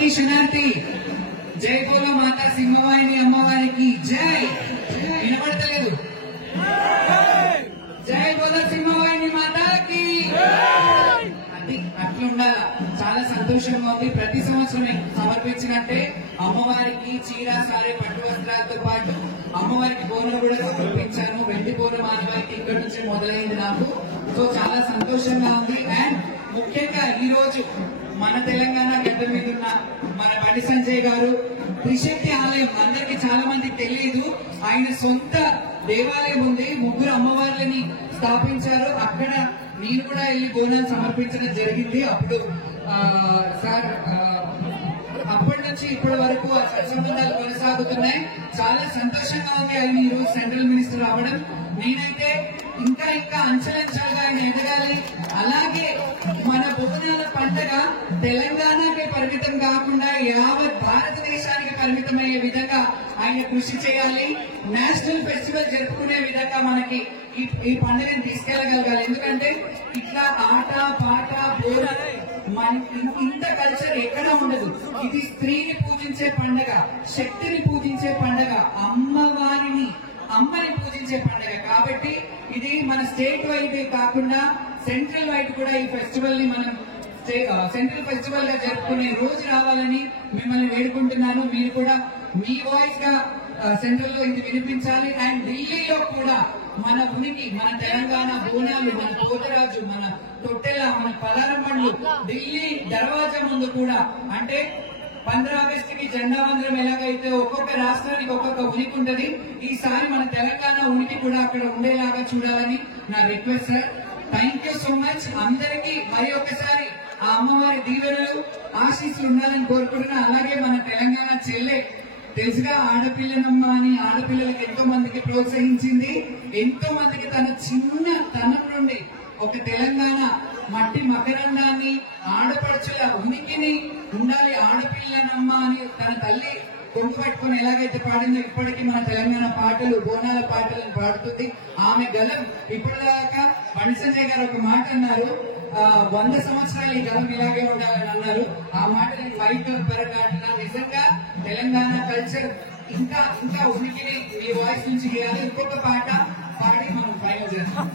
की शनार्थी जय बोलो माता सिंहवाहिनी अम्मवारिकी जय వినపడతలేదు జై బోలో సింహవాహిని మాతాకి అది అట్లుండా చాలా సంతోషంగా ఉంది. ప్రతి సంవత్సరం సమర్పించినట్టే అమ్మవారికి చీర సారీ పట్టు వస్త్రాలతో పాటు అమ్మవారికి బోనం కూడా సమర్పించాను. వెండి బోనం ఆనవాయితీ ఇక్కడ నుంచి మొదలైంది నాకు. సో చాలా సంతోషంగా ఉంది. అండ్ ముఖ్యంగా ఈ రోజు మన తెలంగాణ గడ్డ మీద ఉన్న మన బండి సంజయ్ గారు త్రిశక్తి ఆలయం అందరికి చాలా మందికి తెలియదు. ఆయన సొంత దేవాలయం ఉంది. 3 అమ్మవార్లని స్థాపించారు. అక్కడ నేను కూడా వెళ్ళి బోనాలు సమర్పించడం జరిగింది. అప్పుడు సార్ అప్పటి నుంచి ఇప్పటి వరకు ఆ సత్సంబంధాలు కొనసాగుతున్నాయి. చాలా సంతోషంగా ఉంది ఆయన ఈ రోజు సెంట్రల్ మినిస్టర్ అవ్వడం. నేనైతే ఇంకా ఇంకా అంచెలంచెలుగా ఆయన ఎదగాలి. అలాగే మన బోనాల పండుగ తెలంగాణకే పరిమితం కాకుండా యావత్ భారతదేశానికి పరిమితమయ్యే విధంగా ఆయన కృషి చేయాలి. నేషనల్ ఫెస్టివల్ జరుపుకునే విధంగా మనకి ఈ పండుగని తీసుకెళ్లగలగాలి. ఎందుకంటే ఇట్లా ఆట పాట బోనాలు ఇంత కల్చర్ ఎక్కడ ఉండదు. ఇది స్త్రీని పూజించే పండుగ, శక్తిని పూజించే పండుగ, అమ్మని పూజించే పండుగ. కాబట్టి ఇది మన స్టేట్ వైడ్ కాకుండా సెంట్రల్ వైడ్ కూడా ఈ ఫెస్టివల్ ని మనం సెంట్రల్ ఫెస్టివల్ గా జరుపుకునే రోజు రావాలని మిమ్మల్ని వేడుకుంటున్నాను. మీరు కూడా మీ వాయిస్ గా సెంట్రల్ లో ఇది వినిపించాలి. అండ్ ఢిల్లీలో కూడా మన ఉనికి, మన తెలంగాణ బోనాలు, మన పోతరాజు, మన తొట్టెల, మన పలారం బండ్లు ఢిల్లీ దర్వాజా ముందు కూడా, అంటే 15 ఆగస్టుకి జెండా వందనం ఎలాగైతే ఒక్కొక్క రాష్ట్రానికి ఒక్కొక్క ఉనికి ఉంటది, ఈసారి మన తెలంగాణ ఉనికి కూడా అక్కడ ఉండేలాగా చూడాలని నా request sir. Thank you so much. అందరికీ మరి ఒకసారి ఆ అమ్మవారి దీవెనలు ఆశీస్సులు ఉండాలని కోరుకుంటున్నా. అలాగే మన తెలంగాణ చెల్లె తెలుసుగా ఆడపిల్లనమ్మ అని ఆడపిల్లలకి ఎంతో మందికి ప్రోత్సహించింది. ఎంతో మందికి తన చిన్న తనం నుండి ఒక తెలంగాణ మట్టి మకరందాన్ని, ఆడపడుచుల ఉనికిని ఉండాలి ఆడపిల్లనమ్మ అని తన తల్లి కొంగు పట్టుకుని ఎలాగైతే పాడిందో ఇప్పటికీ మన తెలంగాణ పాటలు, బోనాల పాటలను పాడుతుంది. ఆమె గలం ఇప్పటిదాకా బండి సంజయ్ గారు ఒక మాట అన్నారు, 100 సంవత్సరాలు ఈ గలం ఇలాగే ఉండాలని అన్నారు. ఆ మాట నేను వైట్ పరంగా అంటున్నాను. నిజంగా తెలంగాణ కల్చర్ ఇంకా ఇంకా ఉనికిని మీ వాయిస్ నుంచి ఇంకొక పాట పాడి మనం ఫైనల్ చేస్తాం.